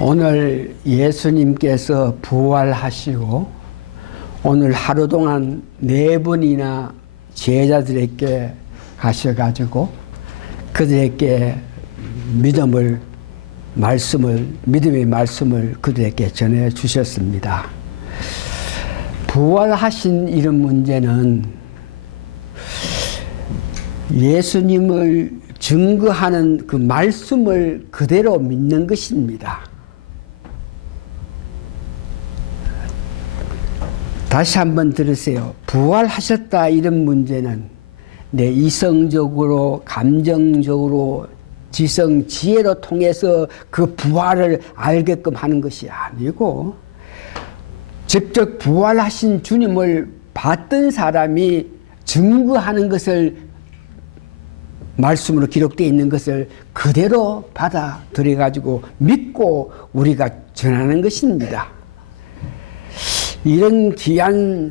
오늘 예수님께서 부활하시고 오늘 하루 동안 4번이나 제자들에게 가셔가지고 그들에게 믿음의 말씀을 그들에게 전해 주셨습니다. 부활하신 이런 문제는 예수님을 증거하는 그 말씀을 그대로 믿는 것입니다. 다시 한번 들으세요. 부활하셨다 이런 문제는 내 이성적으로, 감정적으로, 지성, 지혜로 통해서 그 부활을 알게끔 하는 것이 아니고 직접 부활하신 주님을 봤던 사람이 증거하는 것을 말씀으로 기록되어 있는 것을 그대로 받아들여 가지고 믿고 우리가 전하는 것입니다. 이런 귀한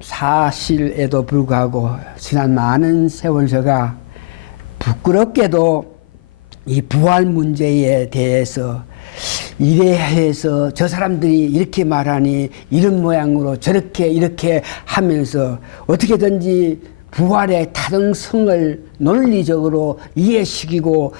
사실에도 불구하고 지난 많은 세월 제가 부끄럽게도 이 부활 문제에 대해서 이래 해서 저 사람들이 이렇게 말하니 이런 모양으로 저렇게 이렇게 하면서 어떻게든지 부활의 타당성을 논리적으로 이해시키고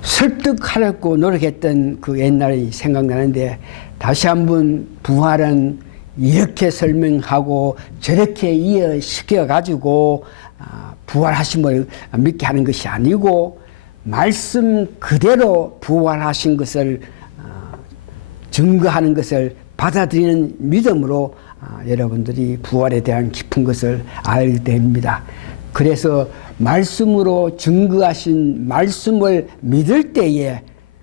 설득하려고 노력했던 그 옛날이 생각나는데 다시 한번 부활은 이렇게 설명하고 저렇게 이해시켜 가지고 부활하심을 믿게 하는 것이 아니고 말씀 그대로 부활하신 것을 증거하는 것을 받아들이는 믿음으로 여러분들이 부활에 대한 깊은 것을 알게 됩니다. 그래서 말씀으로 증거하신 말씀을 믿을 때에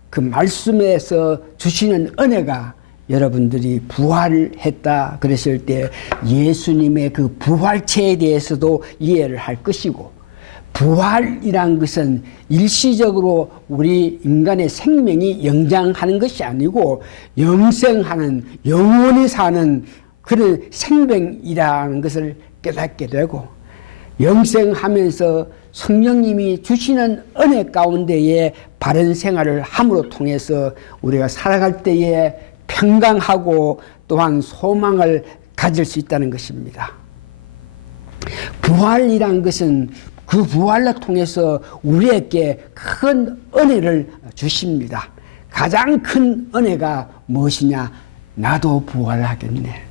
그 말씀에서 주시는 은혜가 여러분들이 부활했다 그랬을 때 예수님의 그 부활체에 대해서도 이해를 할 것이고 부활이란 것은 일시적으로 우리 인간의 생명이 영장하는 것이 아니고 영생하는 영원히 사는 그런 생명이라는 것을 깨닫게 되고 영생하면서 성령님이 주시는 은혜 가운데에 바른 생활을 함으로 통해서 우리가 살아갈 때에 평강하고 또한 소망을 가질 수 있다는 것입니다. 부활이란 것은 그 부활을 통해서 우리에게 큰 은혜를 주십니다. 가장 큰 은혜가 무엇이냐? 나도 부활하겠네.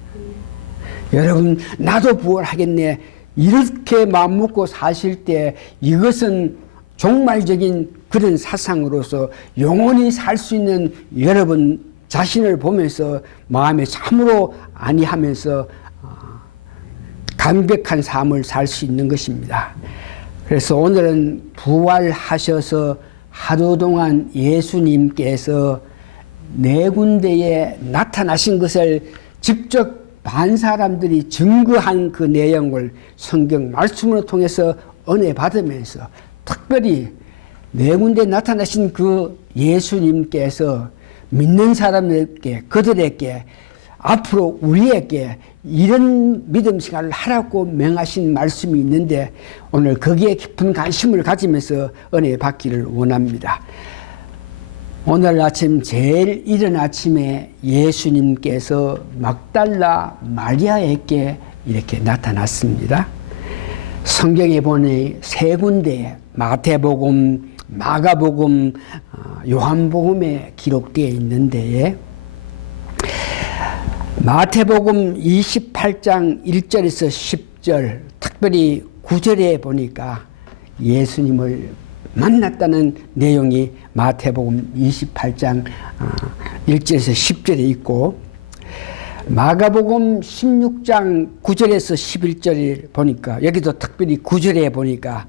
여러분, 나도 부활하겠네. 이렇게 마음먹고 사실 때 이것은 종말적인 그런 사상으로서 영원히 살 수 있는 여러분 자신을 보면서 마음에 참으로 안위하면서 강백한 삶을 살 수 있는 것입니다. 그래서 오늘은 부활하셔서 하루 동안 예수님께서 4군데에 나타나신 것을 직접 반 사람들이 증거한 그 내용을 성경 말씀으로 통해서 은혜 받으면서 특별히 4군데 나타나신 그 예수님께서 믿는 사람들에게 그들에게 앞으로 우리에게 이런 믿음 생활을 하라고 명하신 말씀이 있는데 오늘 거기에 깊은 관심을 가지면서 은혜 받기를 원합니다. 오늘 아침 제일 이른 아침에 예수님께서 막달라 마리아에게 이렇게 나타났습니다. 성경에 보니 3군데 마태복음, 마가복음, 요한복음에 기록되어 있는데 마태복음 28장 1절에서 10절 특별히 9절에 보니까 예수님을 만났다는 내용이 마태복음 28장 1절에서 10절에 있고 마가복음 16장 9절에서 11절에 보니까 여기도 특별히 9절에 보니까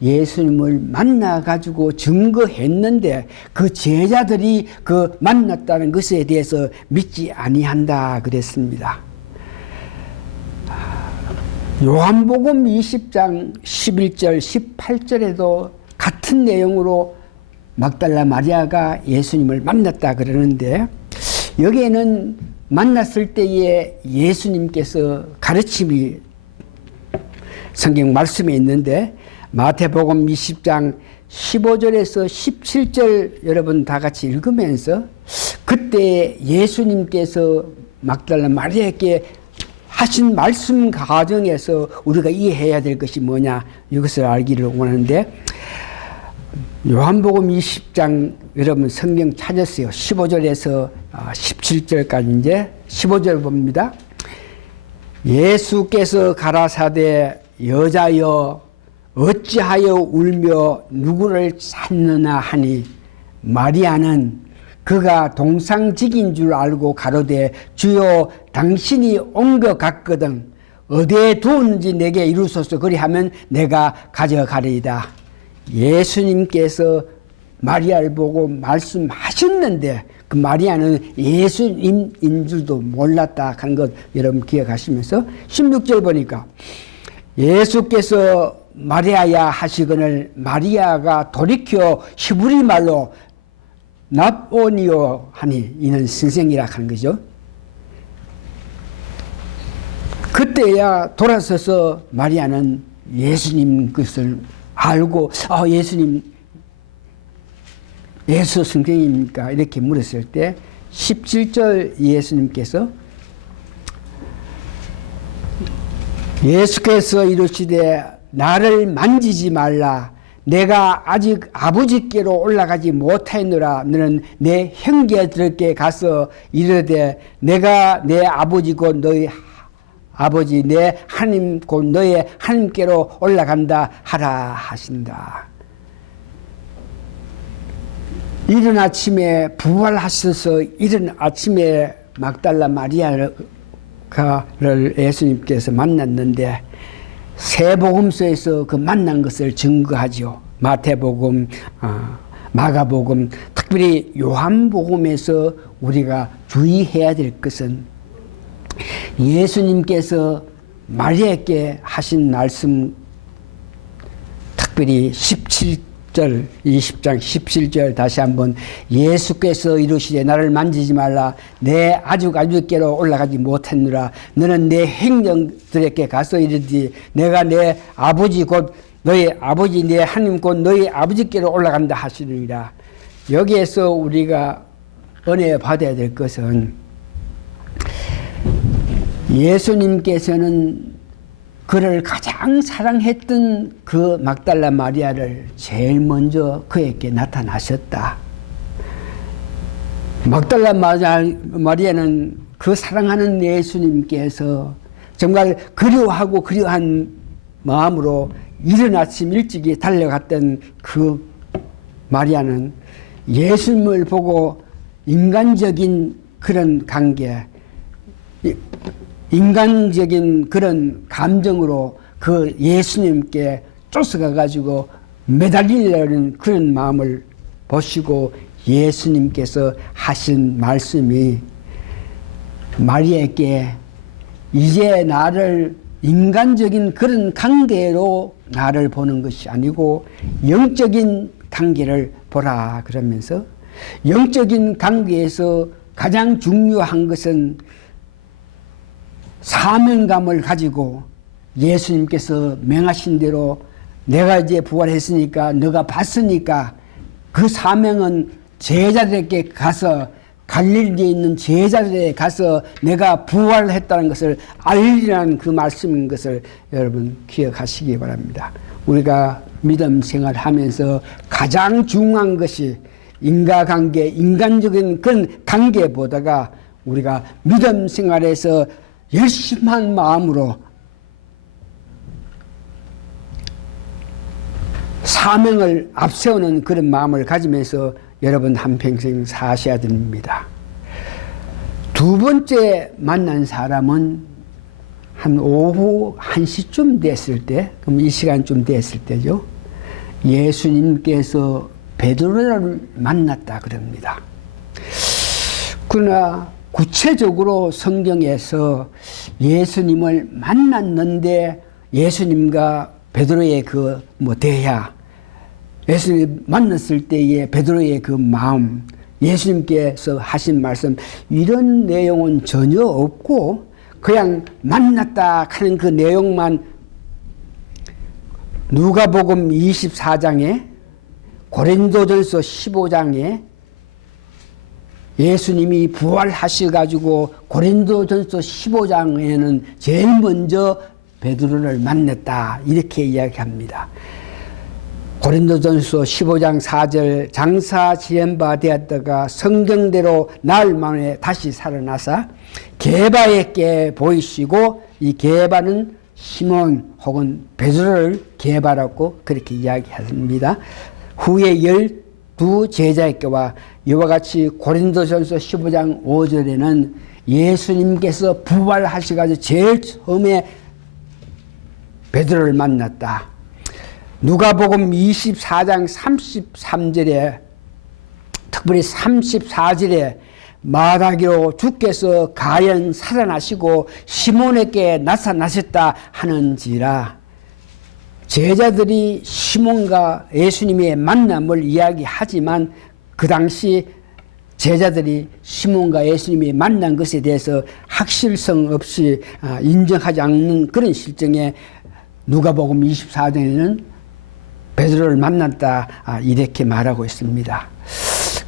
예수님을 만나가지고 증거했는데 그 제자들이 그 만났다는 것에 대해서 믿지 아니한다 그랬습니다. 요한복음 20장 11절 18절에도 같은 내용으로 막달라 마리아가 예수님을 만났다 그러는데 여기에는 만났을 때에 예수님께서 가르침이 성경 말씀에 있는데 마태복음 20장 15절에서 17절 여러분 다 같이 읽으면서 그때 예수님께서 막달라 마리아에게 하신 말씀 과정에서 우리가 이해해야 될 것이 뭐냐 이것을 알기를 원하는데 요한복음 20장 여러분 성경 찾았어요. 15절에서 17절까지 이제 15절 봅니다. 예수께서 가라사대 여자여 어찌하여 울며 누구를 찾느냐 하니 마리아는 그가 동상직인 줄 알고 가로되 주여 당신이 온 것 같거든 어디에 두었는지 내게 이루소서 그리하면 내가 가져가리이다. 예수님께서 마리아를 보고 말씀하셨는데 그 마리아는 예수님인 줄도 몰랐다 하는 것 여러분 기억하시면서 16절 보니까 예수께서 마리아야 하시거늘 마리아가 돌이켜 히브리 말로 납오니오 하니 이는 선생이라 하는 거죠. 그때야 돌아서서 마리아는 예수님 것을 알고 예수님 예수 선생입니까? 이렇게 물었을 때 17절 예수님께서 예수께서 이르시되 나를 만지지 말라 내가 아직 아버지께로 올라가지 못하였노라 너는 내 형제들께 가서 이르되 내가 내 아버지 곧 너희 아버지 내 하나님 곧 너의 하나님께로 올라간다 하라 하신다. 이른 아침에 부활하셔서 이른 아침에 막달라 마리아를 예수님께서 만났는데 세 복음서에서 그 만난 것을 증거하죠. 마태복음, 마가복음, 특별히 요한복음에서 우리가 주의해야 될 것은 예수님께서 마리아에게 하신 말씀 특별히 17절 20장 17절 다시 한번 예수께서 이르시되 나를 만지지 말라 내 아직 아버지께로 올라가지 못했느라 너는 내 행정들에게 가서 이르디 내가 내 아버지 곧 너희 아버지 내 하나님 곧 너희 아버지께로 올라간다 하시느니라. 여기에서 우리가 은혜 받아야 될 것은 예수님께서는 그를 가장 사랑했던 그 막달라 마리아를 제일 먼저 그에게 나타나셨다. 막달라 마리아는 그 사랑하는 예수님께서 정말 그리워하고 그리워한 마음으로 이른 아침 일찍이 달려갔던 그 마리아는 예수님을 보고 인간적인 그런 관계 인간적인 그런 감정으로 그 예수님께 쫓아가 가지고 매달리려는 그런 마음을 보시고 예수님께서 하신 말씀이 마리아에게 이제 나를 인간적인 그런 관계로 나를 보는 것이 아니고 영적인 관계를 보라 그러면서 영적인 관계에서 가장 중요한 것은 사명감을 가지고 예수님께서 명하신 대로 내가 이제 부활했으니까 너가 봤으니까 그 사명은 제자들에게 가서 갈릴리에 있는 제자들에게 가서 내가 부활했다는 것을 알리라는 그 말씀인 것을 여러분 기억하시기 바랍니다. 우리가 믿음 생활하면서 가장 중요한 것이 인과관계, 인간적인 그런 관계보다가 우리가 믿음 생활에서 열심한 마음으로 사명을 앞세우는 그런 마음을 가지면서 여러분 한평생 사셔야 됩니다. 두 번째 만난 사람은 한 오후 1시쯤 됐을 때, 그럼 이 시간쯤 됐을 때죠. 예수님께서 베드로를 만났다 그럽니다. 그러나 구체적으로 성경에서 예수님을 만났는데 예수님과 베드로의 그 대화, 예수님 만났을 때의 베드로의 그 마음, 예수님께서 하신 말씀 이런 내용은 전혀 없고 그냥 만났다 하는 그 내용만 누가복음 24장에 고린도전서 15장에 예수님이 부활하셔가지고 고린도전서 15장에는 제일 먼저 베드로를 만났다 이렇게 이야기합니다. 고린도전서 15장 4절 장사 지연바 되었다가 성경대로 나흘 만에 다시 살아나사 게바에게 보이시고 이 게바는 시몬 혹은 베드로를 게바라고 그렇게 이야기합니다. 후에 12 제자에게와 이와 같이 고린도전서 15장 5절에는 예수님께서 부활하셔가지고 제일 처음에 베드로를 만났다. 누가복음 24장 33절에 특별히 34절에 말하기로 주께서 가연 살아나시고 시몬에게 나타나셨다 하는지라. 제자들이 시몬과 예수님의 만남을 이야기하지만 그 당시 제자들이 시몬과 예수님이 만난 것에 대해서 확실성 없이 인정하지 않는 그런 실정에 누가복음 24장에는 베드로를 만났다 이렇게 말하고 있습니다.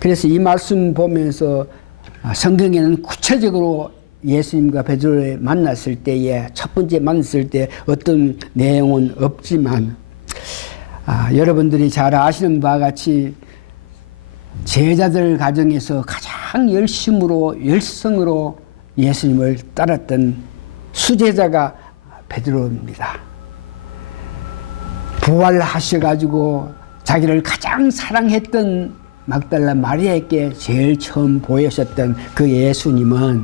그래서 이 말씀 보면서 성경에는 구체적으로 예수님과 베드로를 만났을 때에 첫 번째 만났을 때 어떤 내용은 없지만 여러분들이 잘 아시는 바와 같이 제자들 가정에서 가장 열성으로 예수님을 따랐던 수제자가 베드로입니다. 부활하셔가지고 자기를 가장 사랑했던 막달라 마리아에게 제일 처음 보여셨던 그 예수님은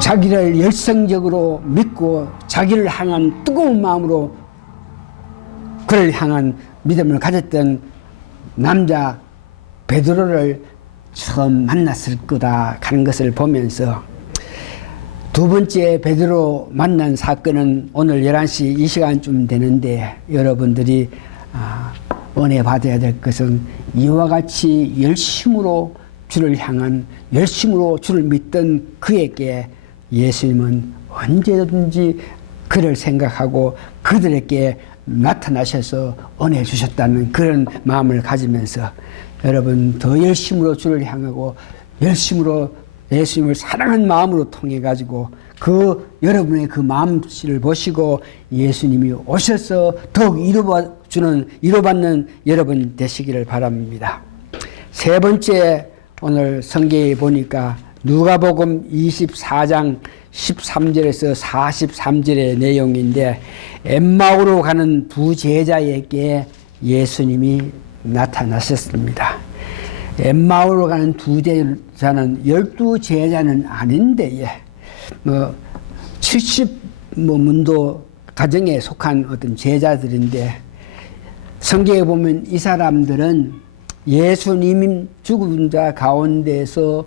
자기를 열성적으로 믿고 자기를 향한 뜨거운 마음으로 그를 향한 믿음을 가졌던 남자 베드로를 처음 만났을 거다 하는 것을 보면서 두 번째 베드로 만난 사건은 오늘 11시 이 시간쯤 되는데 여러분들이 은혜 받아야 될 것은 이와 같이 열심으로 주를 믿던 그에게 예수님은 언제든지 그를 생각하고 그들에게 나타나셔서 은혜 주셨다는 그런 마음을 가지면서 여러분 더 열심으로 주를 향하고 열심으로 예수님을 사랑하는 마음으로 통해 가지고 여러분의 그 마음씨를 보시고 예수님이 오셔서 더욱 위로받는 여러분 되시기를 바랍니다. 세 번째 오늘 성경에 보니까 누가복음 24장 13절에서 43절의 내용인데 엠마오로 가는 두 제자에게 예수님이 나타나셨습니다. 엠마오로 가는 두 제자는 12제자는 아닌데 70문도 가정에 속한 어떤 제자들인데 성경에 보면 이 사람들은 예수님 죽은 자 가운데서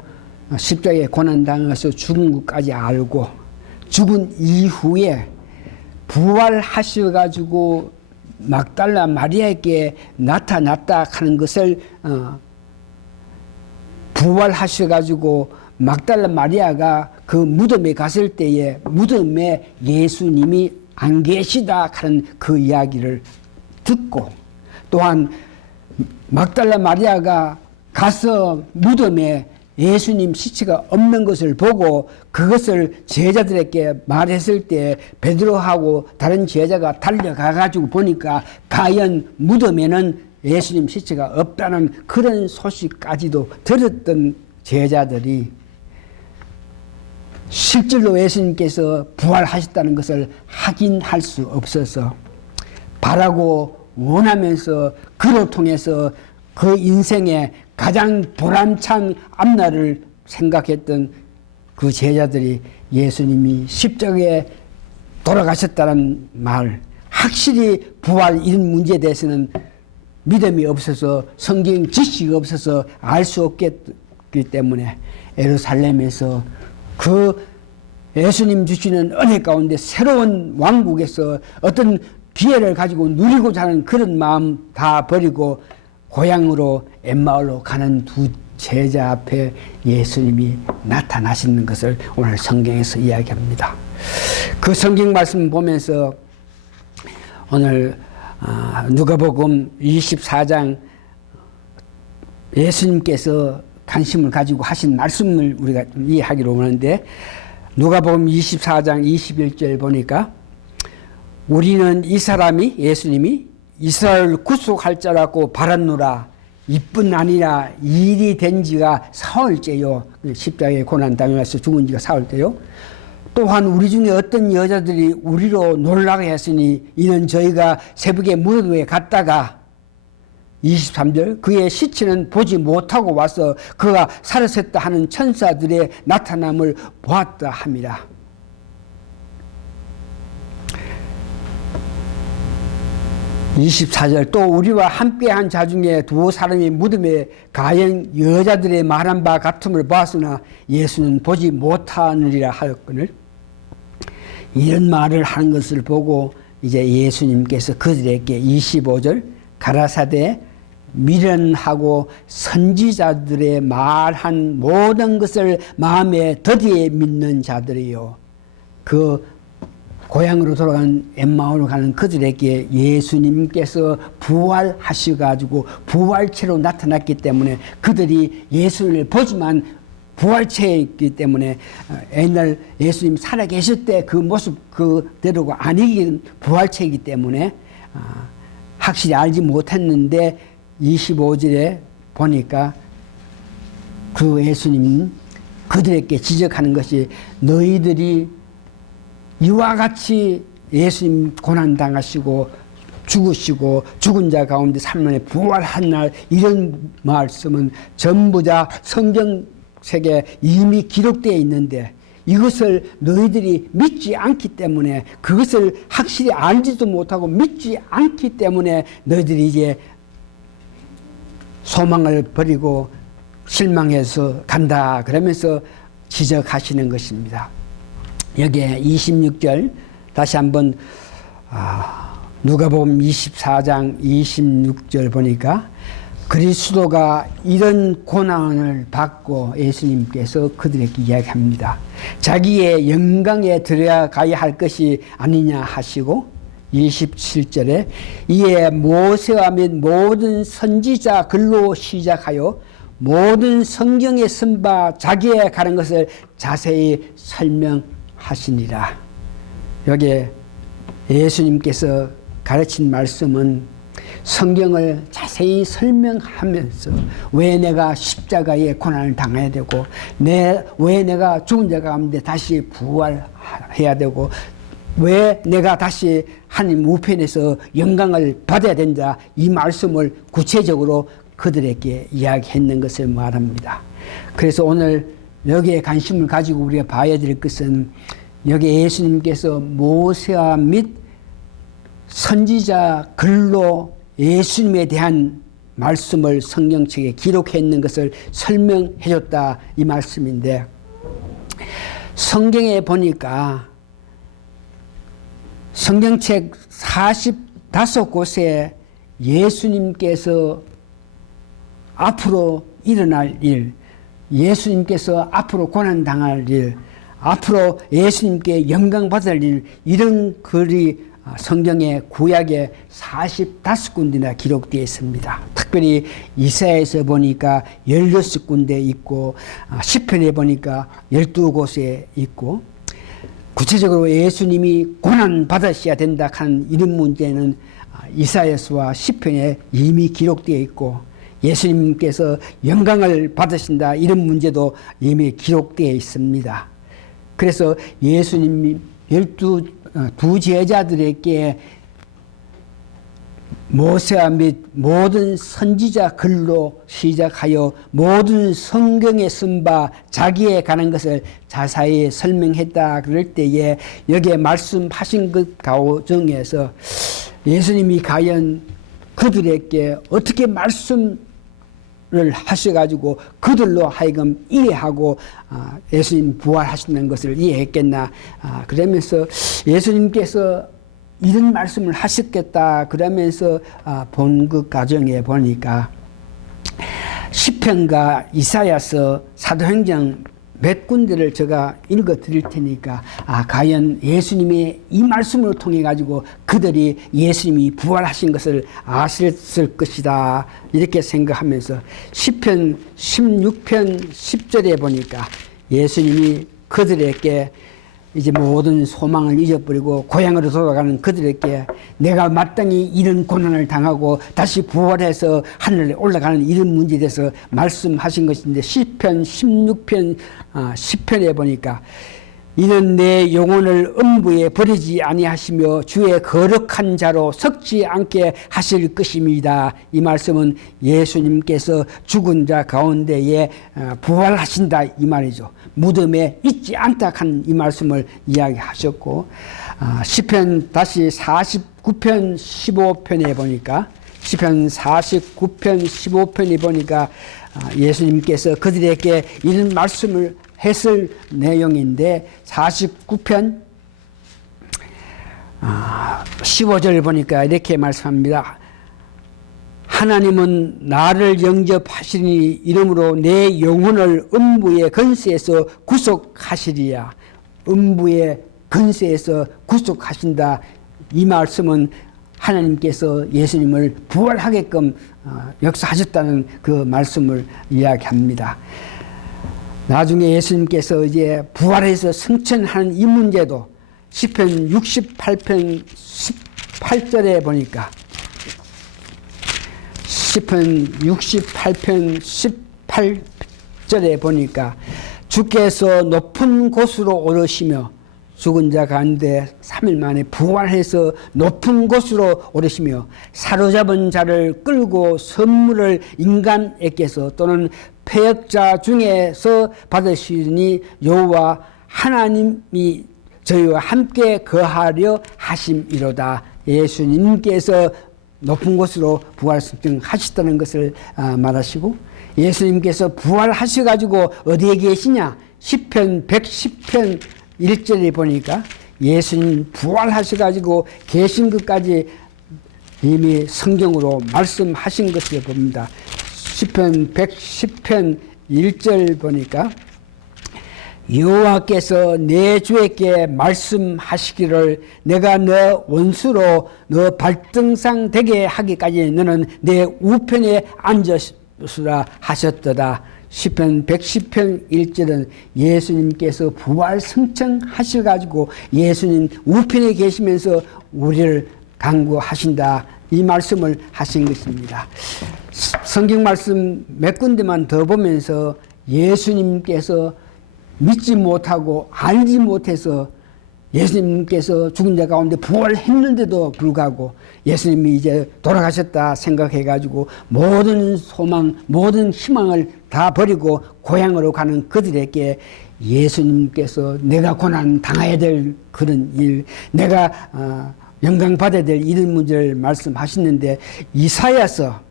십자가에 고난당해서 죽은 것까지 알고 죽은 이후에 부활하셔가지고 막달라 마리아에게 나타났다 하는 것을 부활하셔가지고 막달라 마리아가 그 무덤에 갔을 때에 무덤에 예수님이 안 계시다 하는 그 이야기를 듣고 또한 막달라 마리아가 가서 무덤에 예수님 시체가 없는 것을 보고 그것을 제자들에게 말했을 때 베드로하고 다른 제자가 달려가 가지고 보니까 과연 무덤에는 예수님 시체가 없다는 그런 소식까지도 들었던 제자들이 실제로 예수님께서 부활하셨다는 것을 확인할 수 없어서 바라고 원하면서 그를 통해서 그 인생의 가장 보람찬 앞날을 생각했던 그 제자들이 예수님이 십자가에 돌아가셨다는 말, 확실히 부활 이런 문제에 대해서는 믿음이 없어서 성경 지식이 없어서 알 수 없기 때문에 예루살렘에서 그 예수님 주시는 은혜 가운데 새로운 왕국에서 어떤 기회를 가지고 누리고자 하는 그런 마음 다 버리고 고향으로 엠마오로 가는 두 제자 앞에 예수님이 나타나시는 것을 오늘 성경에서 이야기합니다. 그 성경 말씀 보면서 오늘 누가복음 24장 예수님께서 관심을 가지고 하신 말씀을 우리가 이해하기로 하는데, 누가복음 24장 21절 보니까 우리는 이 사람이, 예수님이 이스라엘을 구속할 자라고 바랐노라. 이뿐 아니라 일이 된 지가 사흘째요. 십자가에 고난 당해서 죽은 지가 사흘째요. 또한 우리 중에 어떤 여자들이 우리로 놀라게 했으니 이는 저희가 새벽에 무덤에 갔다가 23절 그의 시체는 보지 못하고 와서 그가 살았었다 하는 천사들의 나타남을 보았다 함이라. (24절) 또 우리와 함께한 자 중에 두 사람이 무덤에 가연 여자들의 말한 바 같음을 보았으나 예수는 보지 못하느니라 하였거늘. 이런 말을 하는 것을 보고 이제 예수님께서 그들에게 25절 가라사대 미련하고 선지자들의 말한 모든 것을 마음에 더디에 믿는 자들이요. 그 고향으로 돌아간 엠마오로 가는 그들에게 예수님께서 부활하셔가지고 부활체로 나타났기 때문에 그들이 예수를 보지만 부활체이기 때문에 옛날 예수님 살아계실 때 그 모습 그대로가 아니긴 부활체이기 때문에 확실히 알지 못했는데 25절에 보니까 그 예수님 그들에게 지적하는 것이 너희들이 이와 같이 예수님 고난당하시고 죽으시고 죽은 자 가운데 3년에 부활한 날 이런 말씀은 전부 다 성경책에 이미 기록되어 있는데 이것을 너희들이 믿지 않기 때문에 그것을 확실히 알지도 못하고 믿지 않기 때문에 너희들이 이제 소망을 버리고 실망해서 간다 그러면서 지적하시는 것입니다. 여기에 26절 다시 한번 누가복음 24장 26절 보니까 그리스도가 이런 고난을 받고 예수님께서 그들에게 이야기합니다. 자기의 영광에 들어가야 할 것이 아니냐 하시고 27절에 이에 모세와 및 모든 선지자 글로 시작하여 모든 성경에 쓴 바 자기에 가는 것을 자세히 설명하시니라. 여기에 예수님께서 가르친 말씀은 성경을 자세히 설명하면서 왜 내가 십자가에 고난을 당해야 되고 왜 내가 죽은 자 가운데 다시 부활해야 되고 왜 내가 다시 하나님 우편에서 영광을 받아야 된다 이 말씀을 구체적으로 그들에게 이야기했는 것을 말합니다. 그래서 오늘 여기에 관심을 가지고 우리가 봐야 될 것은 여기 예수님께서 모세와 및 선지자 글로 예수님에 대한 말씀을 성경책에 기록해 있는 것을 설명해 줬다 이 말씀인데 성경에 보니까 성경책 45곳에 예수님께서 앞으로 일어날 일, 예수님께서 앞으로 고난당할 일, 앞으로 예수님께 영광 받을 일 이런 글이 성경의 구약에 45군데나 기록되어 있습니다. 특별히 이사야에서 보니까 16군데 있고 시편에 보니까 12곳에 있고 구체적으로 예수님이 고난 받으셔야 된다 하는 이런 문제는 이사야서와 시편에 이미 기록되어 있고 예수님께서 영광을 받으신다 이런 문제도 이미 기록되어 있습니다. 그래서 예수님이 두 제자들에게 모세와 및 모든 선지자 글로 시작하여 모든 성경에 쓴 바 자기에 관한 것을 자세히 설명했다 그럴 때에 여기에 말씀하신 것 가운데서 예수님이 과연 그들에게 어떻게 말씀을 하셔가지고 그들로 하여금 이해하고 예수님 부활하신다는 것을 이해했겠나 그러면서 예수님께서 이런 말씀을 하셨겠다 그러면서 본 그 과정에 보니까 시편과 이사야서 사도행전 몇 군데를 제가 읽어 드릴 테니까 과연 예수님의 이 말씀을 통해 가지고 그들이 예수님이 부활하신 것을 아셨을 것이다 이렇게 생각하면서 시편 16편 10절에 보니까 예수님이 그들에게 이제 모든 소망을 잊어버리고 고향으로 돌아가는 그들에게 내가 마땅히 이런 고난을 당하고 다시 부활해서 하늘에 올라가는 이런 문제에 대해서 말씀하신 것인데 시편 16편 10편에 보니까 이는 내 영혼을 음부에 버리지 아니하시며 주의 거룩한 자로 섞지 않게 하실 것입니다. 이 말씀은 예수님께서 죽은 자 가운데에 부활하신다 이 말이죠. 무덤에 있지 않다 한 이 말씀을 이야기하셨고 시편 다시 49편 15편에 보니까 시편 49편 15편에 보니까 예수님께서 그들에게 이런 말씀을 했을 내용인데 49편 15절 보니까 이렇게 말씀합니다. 하나님은 나를 영접하시니 이름으로 내 영혼을 음부의 근세에서 구속하시리야. 음부의 근세에서 구속하신다. 이 말씀은 하나님께서 예수님을 부활하게끔 역사하셨다는 그 말씀을 이야기합니다. 나중에 예수님께서 이제 부활해서 승천하는 이 문제도 시편 68편 18절에 보니까 시편 68편 18절에 보니까 주께서 높은 곳으로 오르시며 죽은 자 가운데 3일 만에 부활해서 높은 곳으로 오르시며 사로잡은 자를 끌고 선물을 인간에게서 또는 패역자 중에서 받으시니 여호와 하나님이 저희와 함께 거하려 하심이로다. 예수님께서 높은 곳으로 부활승천하셨다는 것을 말하시고 예수님께서 부활하셔가지고 어디에 계시냐? 시편 110편 1절에 보니까 예수님 부활하셔가지고 계신 것까지 이미 성경으로 말씀하신 것을 봅니다. 시편 110편 1절 보니까 여호와께서 내 주에게 말씀하시기를 내가 너 원수로 너 발등상 되게 하기까지 너는 내 우편에 앉으라 하셨도다. 시편 110편 1절은 예수님께서 부활 승천하셔가지고 예수님 우편에 계시면서 우리를 강구하신다. 이 말씀을 하신 것입니다. 성경 말씀 몇 군데만 더 보면서 예수님께서 믿지 못하고 알지 못해서 예수님께서 죽은 자 가운데 부활했는데도 불구하고 예수님이 이제 돌아가셨다 생각해가지고 모든 소망, 모든 희망을 다 버리고 고향으로 가는 그들에게 예수님께서 내가 고난 당해야 될 그런 일, 내가 영광 받아야 될 이런 문제를 말씀하시는데 이사야서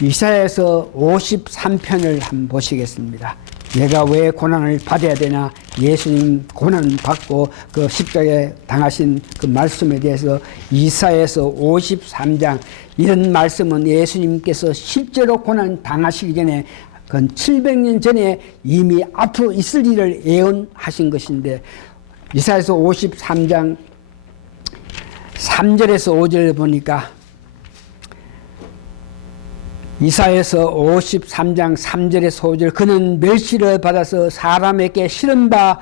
53편을 한번 보시겠습니다. 내가 왜 고난을 받아야 되나? 예수님 고난 받고 그 십자가에 당하신 그 말씀에 대해서 이사야서 53장 이런 말씀은 예수님께서 실제로 고난 당하시기 전에 그 700년 전에 이미 앞으로 있을 일을 예언하신 것인데 이사야서 53장 3절에서 5절 보니까 이사야서 53장 3절에서 5절 그는 멸시를 받아서 사람에게 싫은바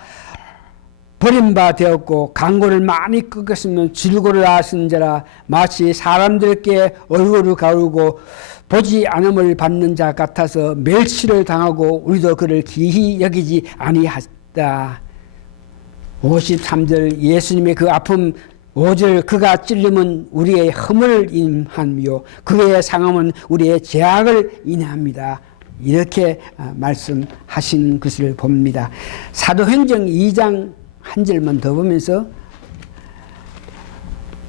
버림바 되었고 강고를 많이 꺾었으면 질고를 하신 자라 마치 사람들께 얼굴을 가르고 보지 않음을 받는 자 같아서 멸시를 당하고 우리도 그를 기히 여기지 아니하다. 53절 예수님의 그 아픔 5절 그가 찔림은 우리의 허물을 인하며 그의 상함은 우리의 죄악을 인합니다. 이렇게 말씀하신 것을 봅니다. 사도행전 2장 한 절만 더 보면서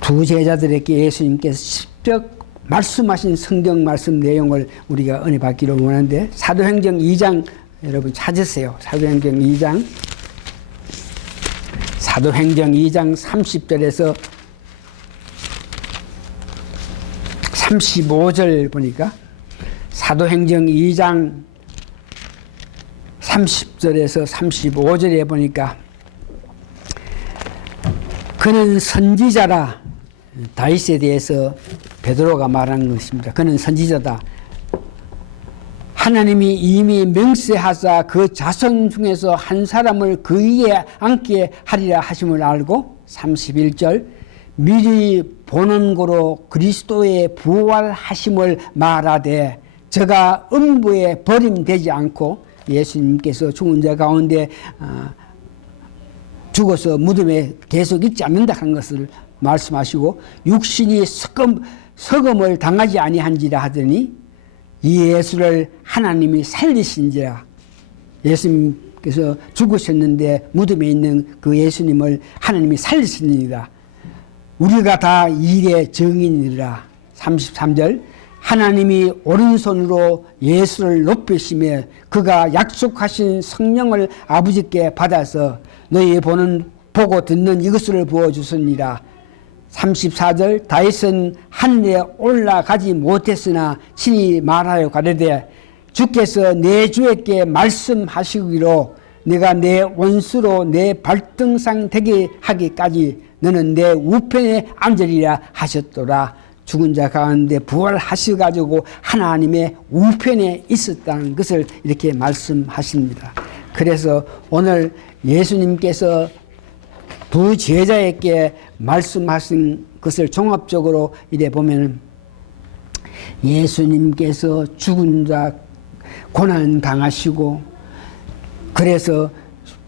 두 제자들에게 예수님께서 직접 말씀하신 성경 말씀 내용을 우리가 은혜 받기를 원하는데 사도행전 2장 여러분 찾으세요. 사도행전 2장 30절에서 35절 보니까 사도행전 2장 30절에서 35절에 보니까 그는 선지자라, 다윗에 대해서 베드로가 말하는 것입니다. 그는 선지자다. 하나님이 이미 명세하사 그 자손 중에서 한 사람을 그 위에 앉게 하리라 하심을 알고 31절 미리 보는 거로 그리스도의 부활하심을 말하되 저가 음부에 버림되지 않고 예수님께서 죽은 자 가운데 죽어서 무덤에 계속 있지 않는다 하는 것을 말씀하시고 육신이 석음을 당하지 아니한지라 하더니 이 예수를 하나님이 살리신지라. 예수님께서 죽으셨는데 무덤에 있는 그 예수님을 하나님이 살리시니라. 우리가 다 일의 증인이라. 33절 하나님이 오른손으로 예수를 높이시며 그가 약속하신 성령을 아버지께 받아서 너희 보고 듣는 이것을 부어주시니라. 34절 다윗은 하늘에 올라가지 못했으나 친히 말하여 가로되 주께서 내 주에게 말씀하시기로 내가 내 원수로 내 발등상 되게 하기까지 너는 내 우편에 앉으리라 하셨더라. 죽은 자 가운데 부활하셔가지고 하나님의 우편에 있었다는 것을 이렇게 말씀하십니다. 그래서 오늘 예수님께서 두 제자에게 말씀하신 것을 종합적으로 이래 보면 예수님께서 죽은 자 고난 당하시고 그래서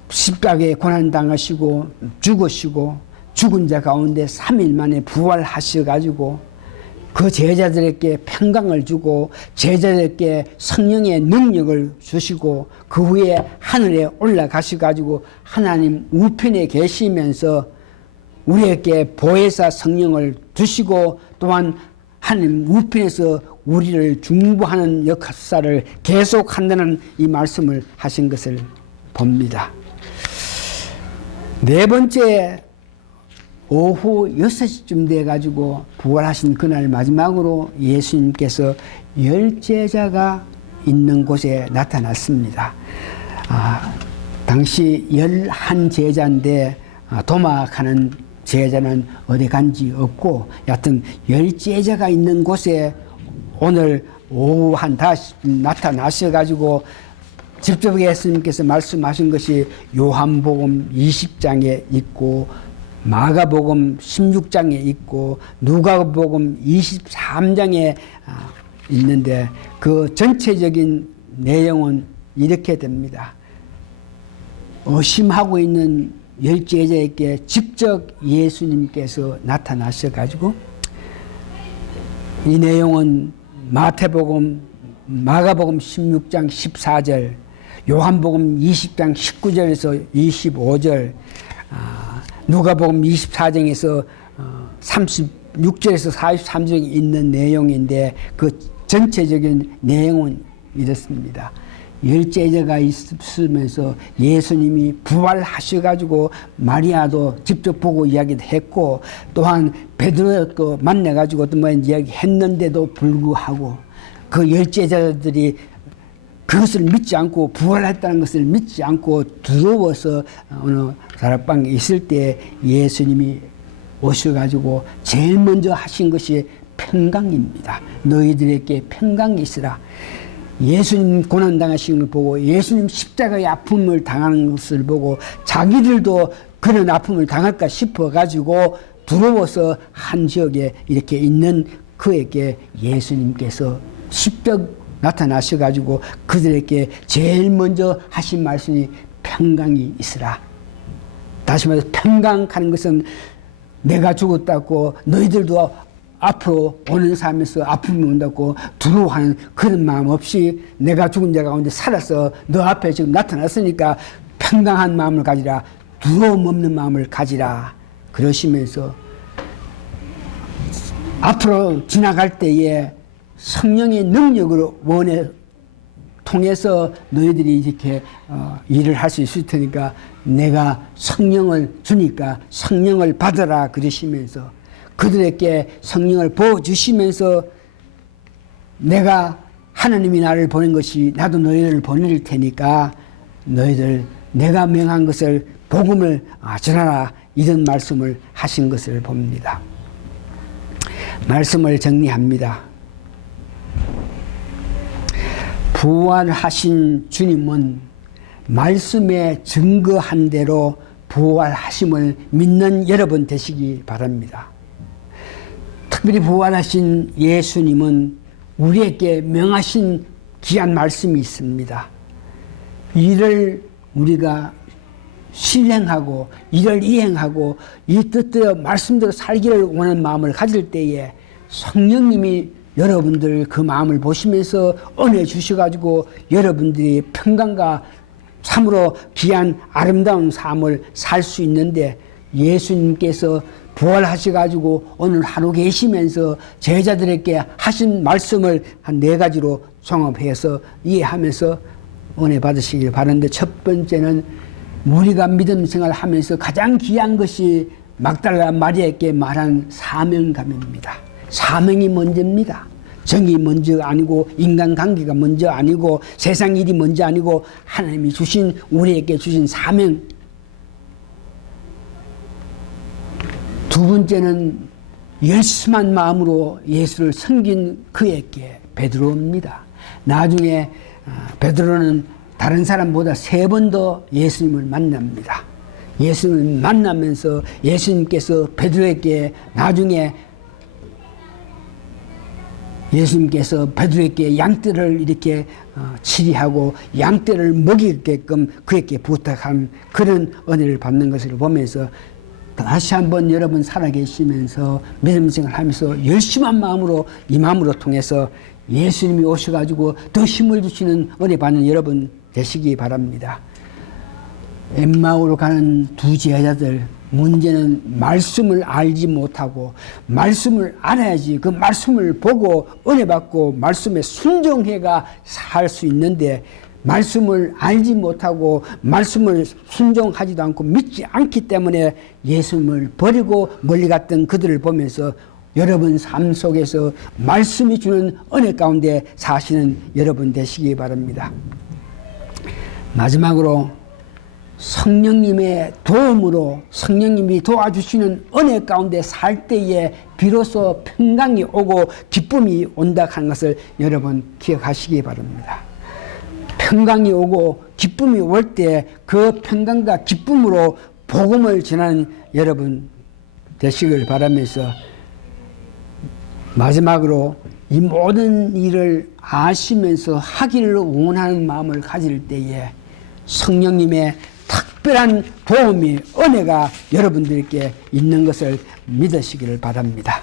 십자가에 고난 당하시고 죽으시고 죽은 자 가운데 3일 만에 부활하셔가지고 그 제자들에게 평강을 주고 제자들에게 성령의 능력을 주시고 그 후에 하늘에 올라가셔가지고 하나님 우편에 계시면서 우리에게 보혜사 성령을 주시고 또한 하나님 우편에서 우리를 중보하는 역사를 계속한다는 이 말씀을 하신 것을 봅니다. 네 번째 오후 6시쯤 돼가지고 부활하신 그날 마지막으로 예수님께서 10제자가 있는 곳에 나타났습니다. 당시 11제자인데 도막하는 제자는 어디 간지 없고 여하튼 10제자가 있는 곳에 오늘 오후 한 5시 나타나셔가지고 직접 예수님께서 말씀하신 것이 요한복음 20장에 있고 마가복음 16장에 있고 누가복음 23장에 있는데 그 전체적인 내용은 이렇게 됩니다. 의심하고 있는 10제자에게 직접 예수님께서 나타나셔가지고 이 내용은 마태복음, 마가복음 16장 14절, 요한복음 20장 19절에서 25절, 누가복음 24장에서 36절에서 43절에 있는 내용인데 그 전체적인 내용은 이렇습니다. 10제자가 있으면서 예수님이 부활하셔가지고 마리아도 직접 보고 이야기도 했고 또한 베드로도 만나가지고 또 뭐 이야기했는데도 불구하고 그 10제자들이 그것을 믿지 않고 부활했다는 것을 믿지 않고 두려워서 어느 다락방에 있을 때 예수님이 오셔가지고 제일 먼저 하신 것이 평강입니다. 너희들에게 평강이 있으라. 예수님 고난당하시는 걸 보고 예수님 십자가의 아픔을 당하는 것을 보고 자기들도 그런 아픔을 당할까 싶어가지고 두려워서 한 지역에 이렇게 있는 그에게 예수님께서 십적 나타나셔가지고 그들에게 제일 먼저 하신 말씀이 평강이 있으라. 다시 말해서 평강하는 것은 내가 죽었다고 너희들도 앞으로 오는 삶에서 아픔이 온다고 두려워하는 그런 마음 없이 내가 죽은 자 가운데 살아서 너 앞에 지금 나타났으니까 평강한 마음을 가지라. 두려움 없는 마음을 가지라. 그러시면서 앞으로 지나갈 때에 성령의 능력으로 통해서 너희들이 이렇게 일을 할 수 있을 테니까 내가 성령을 주니까 성령을 받아라 그러시면서 그들에게 성령을 부어주시면서 내가 하나님이 나를 보낸 것이 나도 너희를 보낼 테니까 너희들 내가 명한 것을 복음을 전하라 이런 말씀을 하신 것을 봅니다. 말씀을 정리합니다. 부활하신 주님은 말씀에 증거한 대로 부활하심을 믿는 여러분 되시기 바랍니다. 특별히 부활하신 예수님은 우리에게 명하신 귀한 말씀이 있습니다. 이를 우리가 실행하고 이를 이행하고 이 뜻대로 말씀대로 살기를 원하는 마음을 가질 때에 성령님이 여러분들 그 마음을 보시면서 은혜 주셔가지고 여러분들이 평강과 참으로 귀한 아름다운 삶을 살 수 있는데, 예수님께서 부활하셔가지고 오늘 하루 계시면서 제자들에게 하신 말씀을 한 4가지로 종합해서 이해하면서 은혜 받으시길 바라는데, 첫 번째는 우리가 믿음 생활을 하면서 가장 귀한 것이 막달라 마리아에게 말한 사명감입니다. 사명이 먼저입니다. 정이 먼저 아니고 인간관계가 먼저 아니고 세상 일이 먼저 아니고 하나님이 주신 우리에게 주신 사명. 두 번째는 열심한 마음으로 예수를 섬긴 그에게 베드로입니다. 나중에 베드로는 다른 사람보다 3번 더 예수님을 만납니다. 예수님을 만나면서 예수님께서 베드로에게 나중에 예수님께서 베드로에게 양떼를 이렇게 치리하고 양떼를 먹이게끔 그에게 부탁한 그런 은혜를 받는 것을 보면서 다시 한번 여러분 살아계시면서 믿음 생활하면서 열심한 마음으로 이 마음으로 통해서 예수님이 오셔가지고 더 힘을 주시는 은혜 받는 여러분 되시기 바랍니다. 엠마오로 가는 2 제자들, 문제는 말씀을 알지 못하고 말씀을 알아야지 그 말씀을 보고 은혜 받고 말씀에 순종해가 살 수 있는데, 말씀을 알지 못하고 말씀을 순종하지도 않고 믿지 않기 때문에 예수님을 버리고 멀리 갔던 그들을 보면서 여러분 삶 속에서 말씀이 주는 은혜 가운데 사시는 여러분 되시기 바랍니다. 마지막으로 성령님의 도움으로 성령님이 도와주시는 은혜 가운데 살 때에 비로소 평강이 오고 기쁨이 온다 하는 것을 여러분 기억하시기 바랍니다. 평강이 오고 기쁨이 올 때 그 평강과 기쁨으로 복음을 전하는 여러분 되시길 바라면서, 마지막으로 이 모든 일을 아시면서 하기를 원하는 마음을 가질 때에 성령님의 특별한 도움이 은혜가 여러분들께 있는 것을 믿으시기를 바랍니다.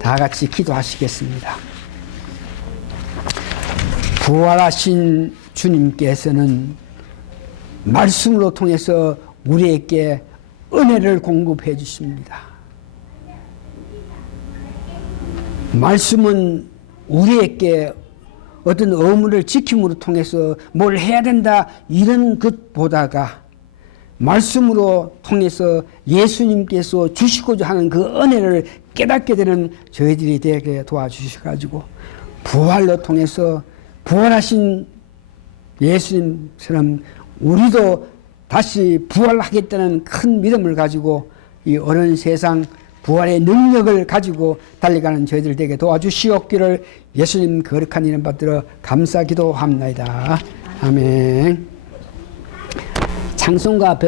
다 같이 기도하시겠습니다. 부활하신 주님께서는 말씀으로 통해서 우리에게 은혜를 공급해 주십니다. 말씀은 우리에게 어떤 의무를 지킴으로 통해서 뭘 해야 된다 이런 것보다가 말씀으로 통해서 예수님께서 주시고자 하는 그 은혜를 깨닫게 되는 저희들이 되게 도와주셔가지고 부활로 통해서 부활하신 예수님처럼 우리도 다시 부활하겠다는 큰 믿음을 가지고 이 어려운 세상 부활의 능력을 가지고 달려가는 저희들 되게 도와주시옵기를 예수님 거룩한 이름 받들어 감사 기도합나이다. 아멘. 찬송가